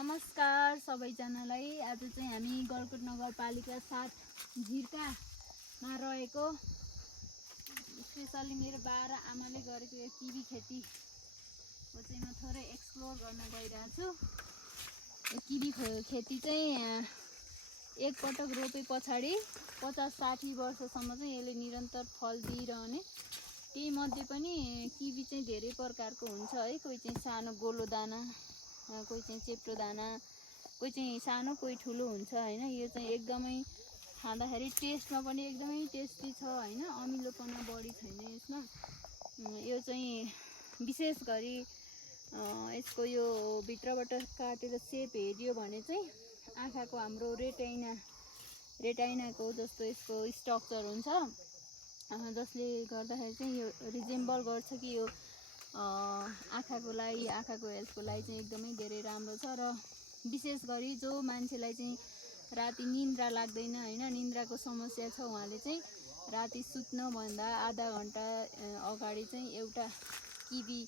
नमस्कार सबैजनालाई। आज चाहिँ हामी गलकुट नगरपालिका 7 झिर्कामा रहेको स्पेशली मेरो बा र आमाले गरेको यो किवी खेतीको चाहिँ म थोरै एक्सप्लोर गर्न गइरहेको छु। यो किवी खेती चाहिँ एकपटक रोपे पछाडि 50-60 वर्षसम्म चाहिँ यसले निरन्तर फल दिइरहने। त्यही मध्ये पनि किवी चाहिँ धेरै प्रकारको हुन्छ है। कोही चाहिँ सानो गोलो दाना, कोही चाहिँ चेप्टो दाना, कोही चाहिँ सानो कोही ठुलो हुन्छ हैन। यो चाहिँ एकदमै खाँदाखेरि टेस्टमा पनि एकदमै टेस्टी छ हैन। अमिलोपना बढी छैन यसमा। यो चाहिँ विशेष गरी यसको यो भित्रबाट काटेर सेप हेर्यो भने चाहिँ आँखाको हाम्रो रेटाइनाको जस्तो यसको स्ट्रक्चर हुन्छ, जसले गर्दाखेरि चाहिँ यो रिजेम्बल गर्छ कि यो आँखाको हेल्थको लागि चाहिँ एकदमै धेरै राम्रो छ। र विशेष गरी जो मान्छेलाई चाहिँ राति निन्द्रा लाग्दैन हैन, निन्द्राको समस्या छ, उहाँले चाहिँ राति सुत्नुभन्दा आधा घन्टा अगाडि चाहिँ एउटा किवी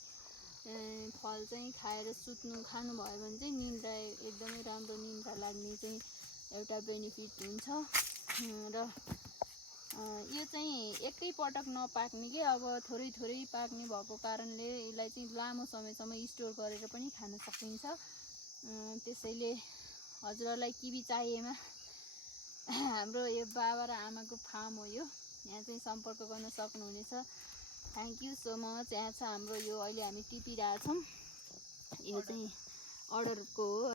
फल चाहिँ खाएर खानुभयो भने चाहिँ निन्द्रा एकदमै राम्रो निन्द्रा लाग्ने चाहिँ एउटा बेनिफिट हुन्छ। र यो चाहिँ एकै पटक नपाक्ने के, अब थोरै पाक्ने भएको कारणले यसलाई चाहिँ लामो समयसम्म स्टोर गरेर पनि खान सकिन्छ। त्यसैले हजुरहरूलाई किवी चाहिएमा हाम्रो यो बाबा र आमाको फार्म हो यो, यहाँ चाहिँ सम्पर्क गर्न सक्नुहुनेछ। Thank you so much. यहाँ छ हाम्रो यो अहिले हामी टिपिरहेछौँ, यो चाहिँ अर्डरको हो।